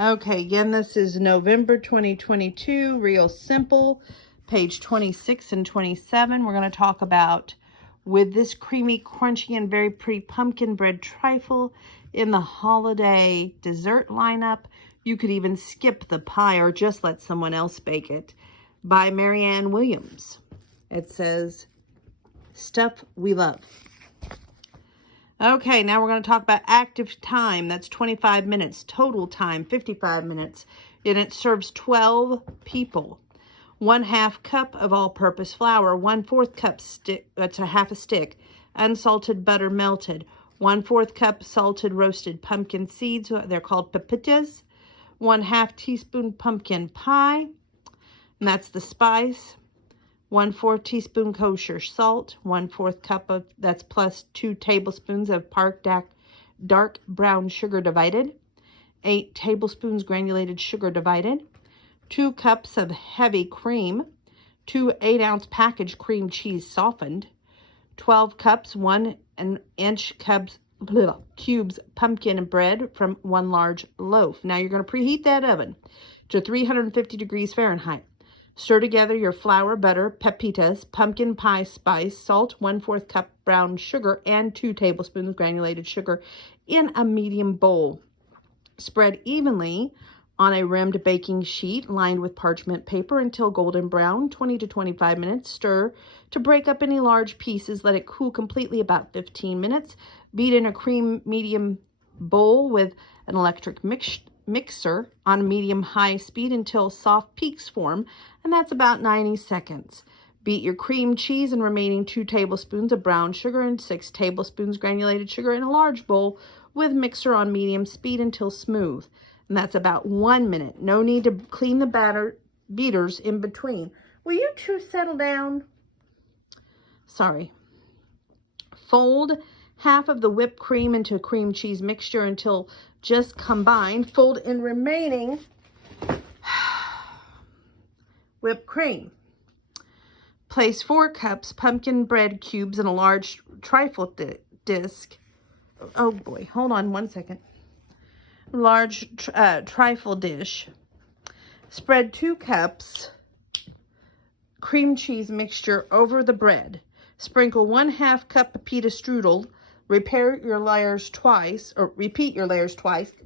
Okay, again, this is November 2022, real simple, page 26 and 27. We're going to talk about, with this creamy, crunchy, and very pretty pumpkin bread trifle in the holiday dessert lineup. You could even skip the pie or just let someone else bake it, by Marianne Williams. It says, stuff we love. Okay, now we're going to talk about active time. That's 25 minutes. Total time, 55 minutes. And it serves 12 people. 1/2 cup of all-purpose flour. 1/4 cup stick, that's a half a stick, unsalted butter melted. 1/4 cup salted roasted pumpkin seeds. They're called pepitas. 1/2 teaspoon pumpkin pie. And that's the spice. 1/4 teaspoon kosher salt, 1/4 cup of, that's plus 2 tablespoons of dark brown sugar divided, 8 tablespoons granulated sugar divided, 2 cups of heavy cream, 2 8-ounce packaged cream cheese softened, 12 cups, 1-inch cubes pumpkin bread from 1 large loaf. Now you're going to preheat that oven to 350 degrees Fahrenheit. Stir together your flour, butter, pepitas, pumpkin pie spice, salt, 1/4 cup brown sugar, and 2 tablespoons granulated sugar in a medium bowl. Spread evenly on a rimmed baking sheet lined with parchment paper until golden brown, 20 to 25 minutes. Stir to break up any large pieces. Let it cool completely about 15 minutes. Beat in a cream medium bowl with an electric mixer on medium-high speed until soft peaks form, and that's about 90 seconds. Beat your cream cheese and remaining 2 tablespoons of brown sugar and 6 tablespoons granulated sugar in a large bowl with mixer on medium speed until smooth, and that's about 1 minute. No need to clean the beaters in between. Will you two settle down? Sorry. Fold half of the whipped cream into a cream cheese mixture until just combined. Fold in remaining whipped cream. Place 4 cups pumpkin bread cubes in a large trifle disc. Oh boy, hold on 1 second. Large trifle dish. Spread 2 cups cream cheese mixture over the bread. Sprinkle 1/2 cup pita strudel. Repeat your layers twice.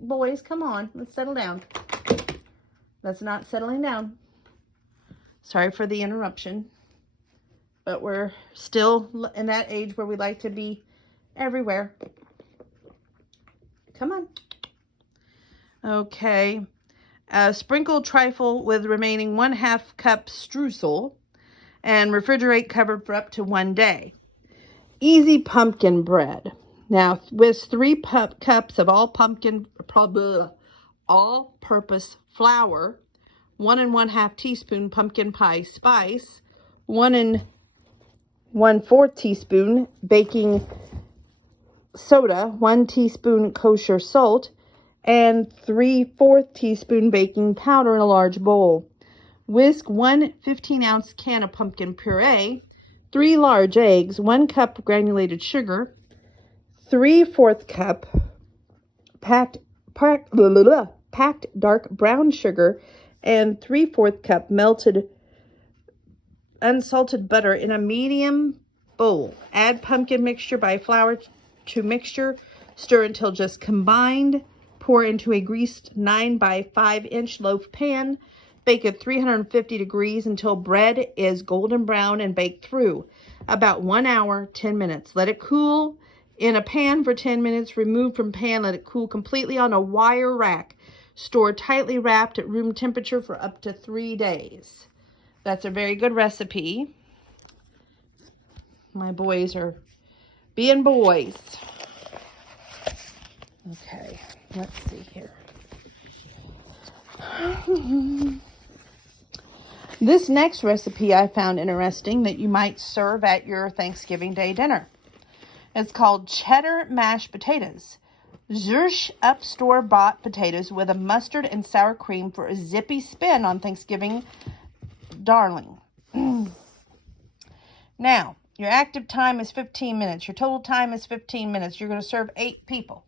Boys, come on, let's settle down. That's not settling down. Sorry for the interruption, but we're still in that age where we like to be everywhere. Come on. Okay. Sprinkle trifle with remaining 1/2 cup streusel and refrigerate covered for up to 1 day. Easy pumpkin bread. Now, with 3 cups of all-purpose flour, 1 1/2 teaspoon pumpkin pie spice, 1 1/4 teaspoon baking soda, 1 teaspoon kosher salt, and 3/4 teaspoon baking powder in a large bowl. Whisk 1 15-ounce can of pumpkin puree, 3 large eggs, 1 cup granulated sugar, 3/4 cup packed dark brown sugar, and 3/4 cup melted unsalted butter in a medium bowl. Add pumpkin mixture by flour to mixture. Stir until just combined. Pour into a greased 9 by 5-inch loaf pan. Bake at 350 degrees until bread is golden brown and bake through. About 1 hour, 10 minutes. Let it cool in a pan for 10 minutes. Remove from pan. Let it cool completely on a wire rack. Store tightly wrapped at room temperature for up to 3 days. That's a very good recipe. My boys are being boys. Okay, let's see here. This next recipe I found interesting that you might serve at your Thanksgiving Day dinner. It's called cheddar mashed potatoes. Zhuzh up store-bought potatoes with a mustard and sour cream for a zippy spin on Thanksgiving, darling. Now, your active time is 15 minutes. Your total time is 15 minutes. You're going to serve 8 people.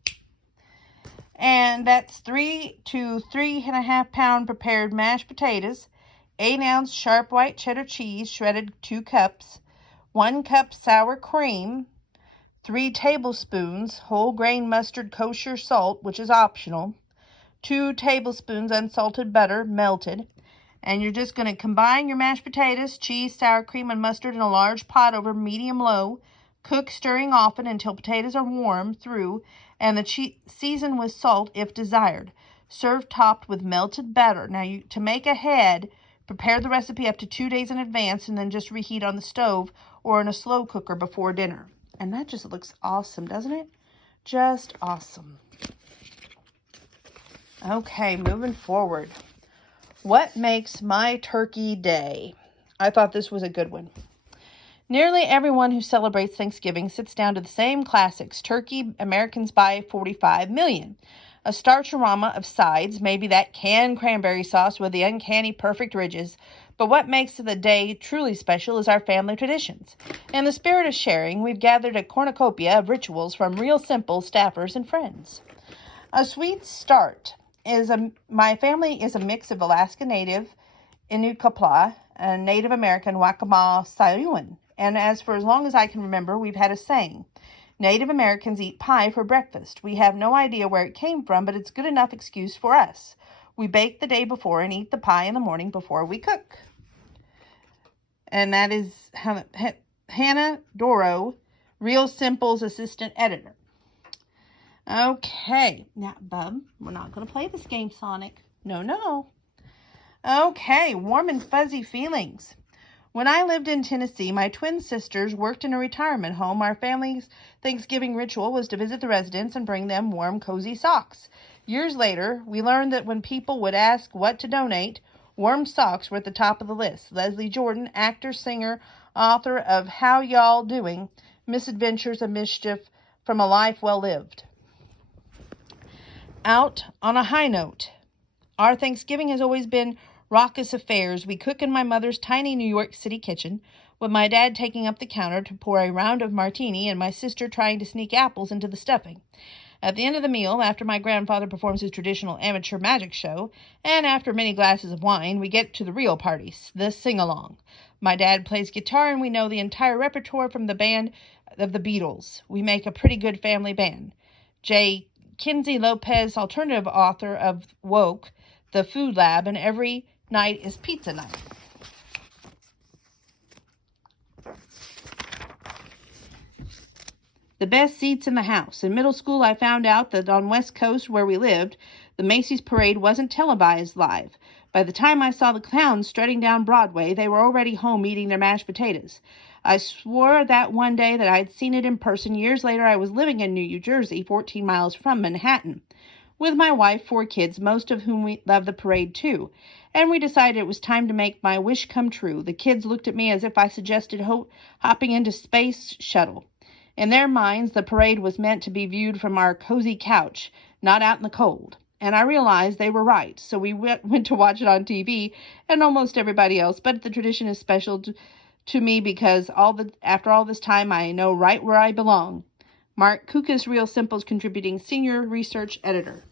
And that's 3 to 3.5 pound prepared mashed potatoes, 8-ounce sharp white cheddar cheese, shredded 2 cups, 1 cup sour cream, 3 tablespoons whole grain mustard kosher salt, which is optional, 2 tablespoons unsalted butter, melted. And you're just going to combine your mashed potatoes, cheese, sour cream, and mustard in a large pot over medium-low. Cook, stirring often until potatoes are warm through, and season with salt if desired. Serve topped with melted butter. Now, to make ahead, prepare the recipe up to 2 days in advance and then just reheat on the stove or in a slow cooker before dinner. And that just looks awesome, doesn't it? Just awesome. Okay, moving forward. What makes my turkey day? I thought this was a good one. Nearly everyone who celebrates Thanksgiving sits down to the same classics. Turkey, Americans buy 45 million. A starch-orama of sides, maybe that canned cranberry sauce with the uncanny perfect ridges. But what makes the day truly special is our family traditions. In the spirit of sharing, we've gathered a cornucopia of rituals from real simple staffers and friends. A sweet start is my family is a mix of Alaska Native, Inuktitut, and Native American Waccamaw Siouan. And as long as I can remember, we've had a saying. Native Americans eat pie for breakfast. We have no idea where it came from, but it's good enough excuse for us. We bake the day before and eat the pie in the morning before we cook. And that is Hannah Doro, Real Simple's assistant editor. Okay, now, Bub, we're not going to play this game, Sonic. No. Okay, warm and fuzzy feelings. When I lived in Tennessee, my twin sisters worked in a retirement home. Our family's Thanksgiving ritual was to visit the residents and bring them warm, cozy socks. Years later, we learned that when people would ask what to donate, warm socks were at the top of the list. Leslie Jordan, actor, singer, author of How Y'all Doing? Misadventures of Mischief from a Life Well Lived. Out on a high note. Our Thanksgiving has always been raucous affairs. We cook in my mother's tiny New York City kitchen, with my dad taking up the counter to pour a round of martini and my sister trying to sneak apples into the stuffing. At the end of the meal, after my grandfather performs his traditional amateur magic show, and after many glasses of wine, we get to the real party, the sing-along. My dad plays guitar, and we know the entire repertoire from the band of the Beatles. We make a pretty good family band. J. Kinsey Lopez, alternative author of Woke, The Food Lab, and Every Night is Pizza Night. The best seats in the house. In middle school, I found out that on West Coast, where we lived, the Macy's parade wasn't televised live. By the time I saw the clowns strutting down Broadway, they were already home eating their mashed potatoes. I swore that one day that I'd seen it in person. Years later, I was living in New Jersey, 14 miles from Manhattan, with my wife, 4 kids, most of whom we love the parade too. And we decided it was time to make my wish come true. The kids looked at me as if I suggested hopping into space shuttle. In their minds, the parade was meant to be viewed from our cozy couch, not out in the cold. And I realized they were right, so we went to watch it on TV, and almost everybody else. But the tradition is special to me because after all this time, I know right where I belong. Mark Kukas, Real Simple's contributing senior research editor.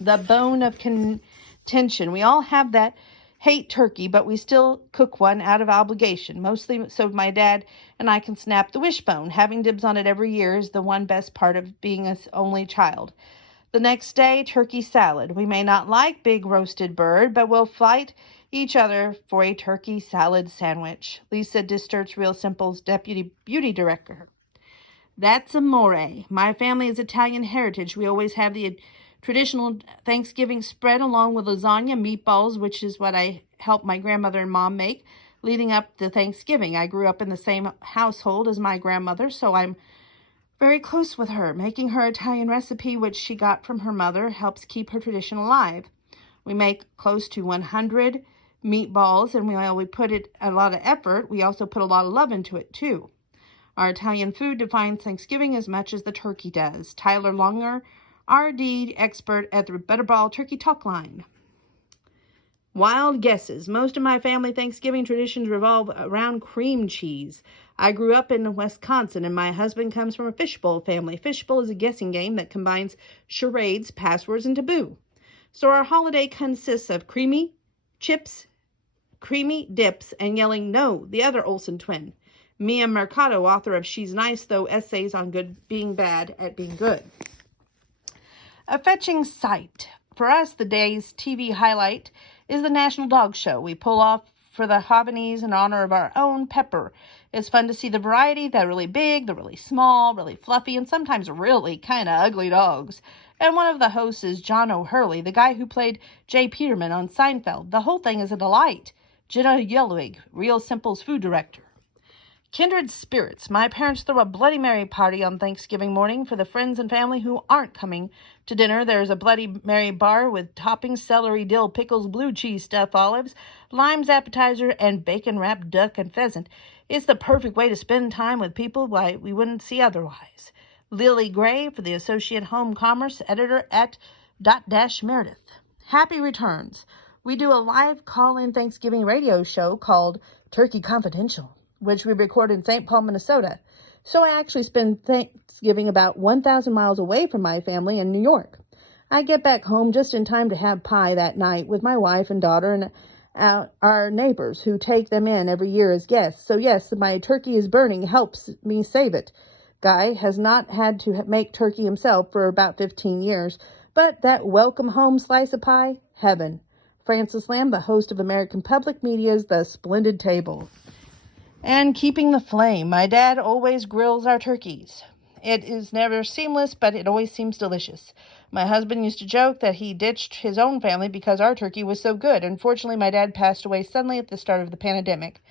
The bone of contention. We all have that hate turkey, but we still cook one out of obligation, mostly so my dad and I can snap the wishbone. Having dibs on it every year is the one best part of being an only child. The next day, turkey salad. We may not like big roasted bird, but we'll fight each other for a turkey salad sandwich. Lisa Distert's Real Simple's deputy beauty director. That's amore. My family is Italian heritage. We always have the traditional Thanksgiving spread along with lasagna, meatballs, which is what I helped my grandmother and mom make leading up to Thanksgiving. I grew up in the same household as my grandmother, so I'm very close with her. Making her Italian recipe, which she got from her mother, helps keep her tradition alive. We make close to 100 meatballs, and while we put it a lot of effort, we also put a lot of love into it, too. Our Italian food defines Thanksgiving as much as the turkey does. Tyler Longer, RD expert at the Butterball Turkey Talk Line. Wild guesses. Most of my family Thanksgiving traditions revolve around cream cheese. I grew up in Wisconsin, and my husband comes from a fishbowl family. Fishbowl is a guessing game that combines charades, passwords, and taboo. So our holiday consists of creamy chips, creamy dips, and yelling, "No," the other Olsen twin. Mia Mercado, author of She's Nice Though, Essays on Being Bad at Being Good. A fetching sight. For us, the day's TV highlight is the National Dog Show. We pull off for the Havanese in honor of our own Pepper. It's fun to see the variety, the really big, the really small, really fluffy, and sometimes really kind of ugly dogs. And one of the hosts is John O'Hurley, the guy who played Jay Peterman on Seinfeld. The whole thing is a delight. Jenna Yellowig, Real Simple's food director. Kindred spirits. My parents throw a Bloody Mary party on Thanksgiving morning for the friends and family who aren't coming to dinner. There's a Bloody Mary bar with toppings, celery, dill, pickles, blue cheese, stuffed olives, limes, appetizer, and bacon-wrapped duck and pheasant. It's the perfect way to spend time with people we wouldn't see otherwise. Lily Gray for the Associate Home Commerce editor at Dot-Meredith. Happy returns. We do a live call-in Thanksgiving radio show called Turkey Confidential, which we record in St. Paul, Minnesota. So I actually spend Thanksgiving about 1,000 miles away from my family in New York. I get back home just in time to have pie that night with my wife and daughter and our neighbors who take them in every year as guests. So yes, my turkey is burning helps me save it. Guy has not had to make turkey himself for about 15 years, but that welcome home slice of pie, heaven. Francis Lamb, the host of American Public Media's The Splendid Table. And keeping the flame. My dad always grills our turkeys. It is never seamless, but it always seems delicious. My husband used to joke that he ditched his own family because our turkey was so good. Unfortunately, my dad passed away suddenly at the start of the pandemic.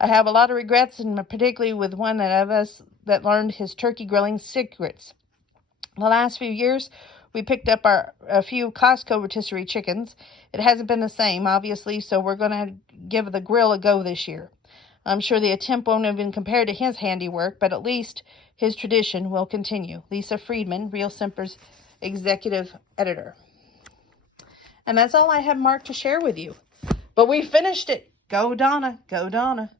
I have a lot of regrets, and particularly with one of us that learned his turkey grilling secrets. The last few years, we picked up a few Costco rotisserie chickens. It hasn't been the same, obviously, so we're going to give the grill a go this year. I'm sure the attempt won't have been compared to his handiwork, but at least his tradition will continue. Lisa Friedman, Real Simple's executive editor. And that's all I have marked to share with you. But we finished it. Go Donna, go Donna.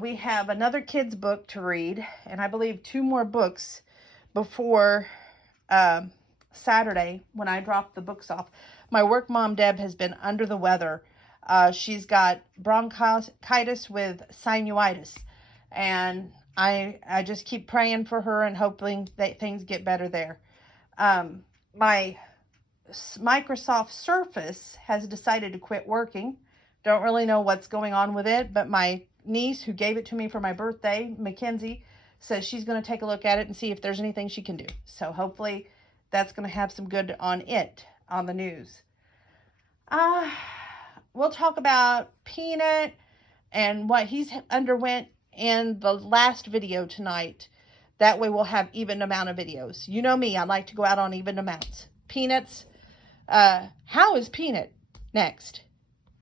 We have another kid's book to read, and I believe 2 more books before Saturday when I drop the books off. My work mom, Deb, has been under the weather. She's got bronchitis with sinusitis, and I just keep praying for her and hoping that things get better there. My Microsoft Surface has decided to quit working. Don't really know what's going on with it, but my niece who gave it to me for my birthday, Mackenzie, says she's going to take a look at it and see if there's anything she can do. So hopefully that's going to have some good on the news. We'll talk about Peanut and what he's underwent in the last video tonight. That way we'll have even amount of videos. You know me, I like to go out on even amounts. Peanuts. How is Peanut? Next.